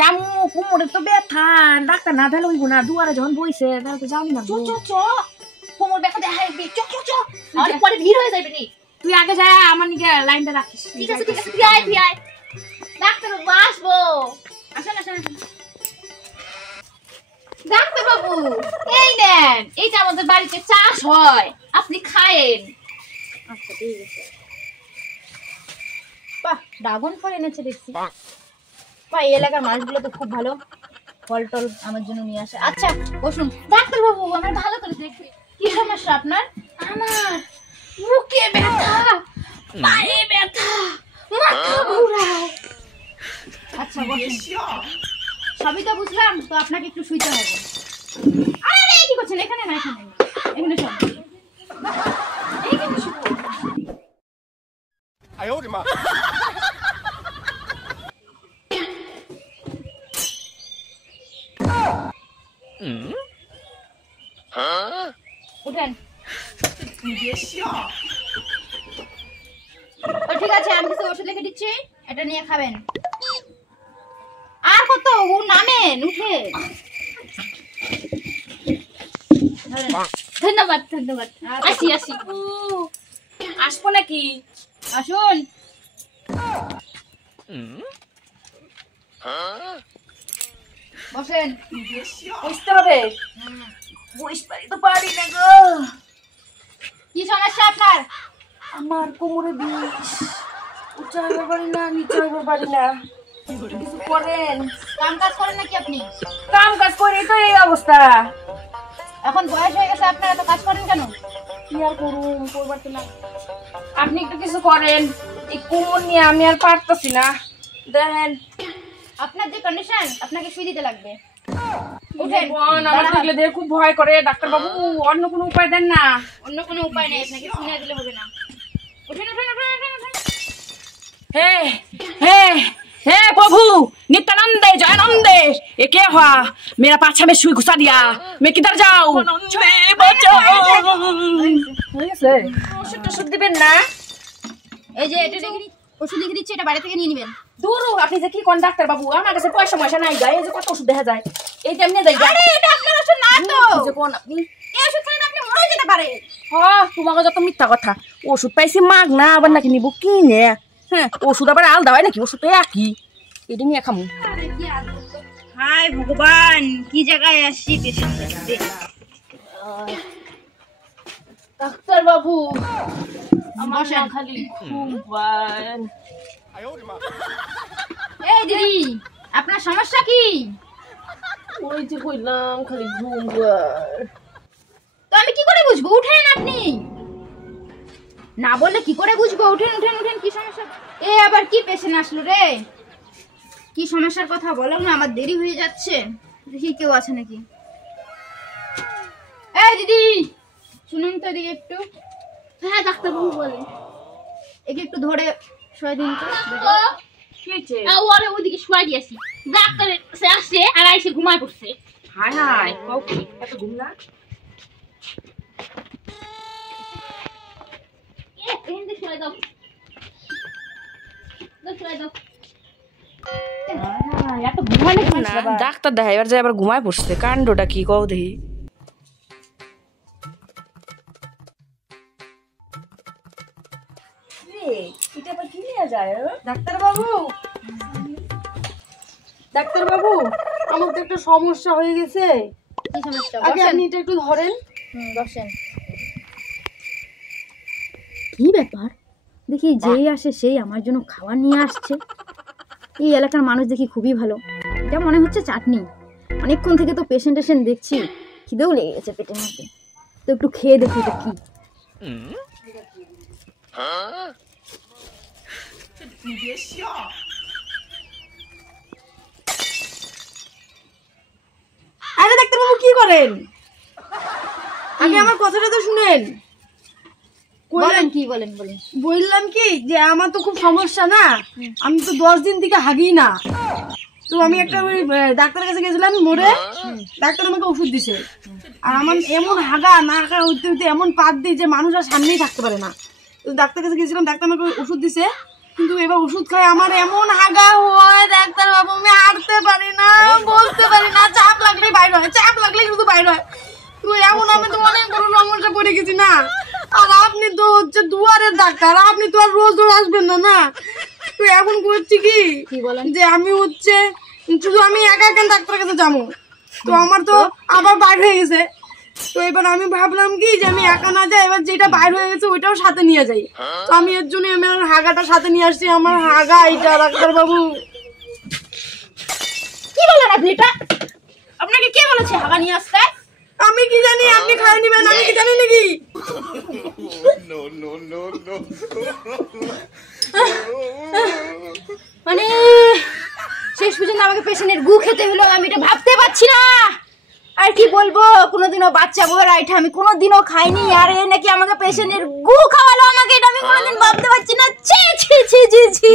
জামু কোমরে তো ব্যথা ডাক্তার না দেখালে হইব না দুয়ারে যখন বইছে তাহলে তো যাবি না কোমর ব্যথা দেখাইবি চ আর পরে ভিড় হয়ে যাবে নি তুই আগে যা আমার নিকে লাইনটা রাখিস ঠিক আছে তুই আয় ডাক্তার বাবু আসবো আসেন ডাক্তার বাবু এই নেন এইটা আমাদের বাড়িতে চাষ হয় আপনি খায়েন আচ্ছা ঠিক আছে বাহ ড্রাগন ফল এনেছে দেখছি বাহ এই এলাকার মাছগুলো তো খুব ভালো ফল টল আমার জন্য নিয়ে আসে আচ্ছা বসুন ডাক্তার বাবু আমার ভালো করে দেখবে কি সমস্যা আপনার আমার বুকে ব্যথা পায়ে ব্যথা মাথা ঘোরায় আচ্ছা বসুন সবই তো বুঝলাম তো আপনাকে একটু শুইতে হবে আরে কি করছেন এখানে না এখানে শোন এইখানে শুবো আয় ওরে মা উঠেন ঠিক আছে আমি কিছু ওষুধ লিখে দিচ্ছি এটা নিয়ে খাবেন আর কত ও নামেন উঠে ধন্যবাদ আসি আসবো নাকি আসুন বসেন বুঝতে হবে বুঝতে তো পারি না গো কি সমস্যা আপনার আমার কোমরে বিষ উঁচাইবার পারি না নিচাইবার পারি না কিছু করেন কাম কাজ করেন নাকি আপনি কাম কাজ করে তো এই অবস্থা এখন বয়স হয়ে গেছে আপনারা তো কাজ করেন কেন কি আর করুন করবার তো না আপনি একটু কিছু করেন এই কোমর নিয়ে আমি আর পারতেছি না দেখেন আপনার যে কন্ডিশন আপনাকে শুই দিতে লাগবে উঠেন আমার দেখলে দেখে খুব ভয় করে ডাক্তার বাবু অন্য কোনো উপায় দেন না অন্য কোনো উপায় নেই আপনাকে শুনে দিলে হবে না উঠেন हे हे हे प्रभु नित्यानंदे जयानंदे ये क्या हुआ मेरा पाछा में सुई घुसा दिया मैं किधर जाऊं ওষুধ দিবেন না এই যে এটা ওষুধ লিখে দিচ্ছি এটা বাড়ি থেকে নিয়ে নেবেন দূর আপনি যে কি কোন ডাক্তার বাবু আমার কাছে পয়সা নাই যায় এই যে কত ওষুধ দেখা যায় এই যে এমনি যায় আরে এটা আপনার ওষুধ না তো যে কোন আপনি এই ওষুধ খেলে আপনি মরে যেতে পারে হ্যাঁ তোমাকে যত মিথ্যা কথা ওষুধ পাইছি মাগ না আবার নাকি নিব কিনে হ্যাঁ ওষুধ আবার আলাদা হয় নাকি ওষুধ তো একই এটা নিয়ে খামু হায় ভগবান কি জায়গায় আসছি পেশেন্ট দেখতে ডাক্তার বাবু আমার খালি ঘুম পায় আয় ওরে মা এই দিদি আপনার সমস্যা কি ওই যে কইলাম খালি ঘুম পায় তো আমি কি করে বুঝবো উঠেন আপনি না বললে কি করে বুঝবো উঠেন কি সমস্যা এ আবার কি পেশেন্ট আসলো রে কি সমস্যার কথা বলো না আমার দেরি হয়ে যাচ্ছে দেখি কেউ আছে নাকি এই দিদি শুনুন তো দিদি একটু হ্যাঁ ডাক্তার বাবু বলেন একে একটু ধরে শোয়া দিন তো কি হয়েছে ওরে ওদিকে শোয়া দিয়েছি ডাক্তার আসছে আর এসে ঘুমায় পড়ছে হায় হায় কাউকে এত ঘুম না ডাক্তার দেখা এবার এবার ঘুমায় পড়ছে কাণ্ডটা কি কও দেখি ডাক্তার বাবু আমার তো একটা সমস্যা হয়ে গেছে কি সমস্যা আগে আপনি এটা একটু ধরেন বসেন কি ব্যাপার দেখি যেই আসে সেই আমার জন্য খাবার নিয়ে আসছে এই এলাকার মানুষ দেখি খুবই ভালো এটা মনে হচ্ছে চাটনি অনেকক্ষণ থেকে তো পেশেন্ট দেখছি খিদেও লেগে গেছে পেটের মধ্যে তো একটু খেয়ে দেখি এটা কি আরে ডাক্তার বাবু কি করেন আগে আমার কথাটা তো শুনেন বলেন কি বলেন বললাম কি যে আমার তো খুব সমস্যা না আমি তো 10 দিন থেকে হাগি না তো আমি একটা ওই ডাক্তারের কাছে গেছিলাম মোড়ে ডাক্তার আমাকে ওষুধ দিছে আর আমার এমন হাগা না হাগা হইতে এমন পাত দিই যে মানুষ আর সামনেই থাকতে পারে না তো ডাক্তারের কাছে গেছিলাম ডাক্তার আমাকে ওষুধ দিছে কিন্তু এবার ওষুধ খাই আমার এমন হাগা হয় ডাক্তার বাবু, আমি হাঁটতে পারি না, বলতে পারি না, চাপ লাগলে বাইর হয়, চাপ লাগলে শুধু বাইর হয়। তো এমন আমি তো অনেক বড় সমস্যা পড়ে গেছি না। আর আপনি তো হচ্ছে দুয়ারের ডাক্তার, আপনি তো আর রোজ রোজ আসবেন না না। তো এখন করছি কি যে আমি হচ্ছে শুধু আমি একা একা ডাক্তারের কাছে যাবো, তো আমার তো আবার বাইর হয়ে গেছে। তো এবার আমি ভাবলাম কি যে আমি একা না যাই, এবার যেটা বাইর হয়ে গেছে ওইটাও সাথে নিয়ে যাই। তো আমি এর জন্য আমি আমার হাগাটা সাথে নিয়ে আসছি। আমার হাগা এইটা ডাক্তার বাবু। কি বলেন আপনি এটা? আপনাকে কে বলেছে হাগা নিয়ে আসতে? আমি কি জানি, আপনি খাই নিবেন, আমি কি জানি নাকি? মানে শেষ পর্যন্ত আমাকে পেশেন্টের গু খেতে হলো, আমি এটা ভাবতে পারছি না। আর কি বলবো, কোনোদিনও বাচ্চা বউরা এটা আমি কোনোদিনও খাইনি, আর এ নাকি আমাকে পেশেন্টের গু খাওয়ালো আমাকে, এটা আমি কোনোদিন ভাবতে পারছি না। ছি ছি ছি ছি ছি।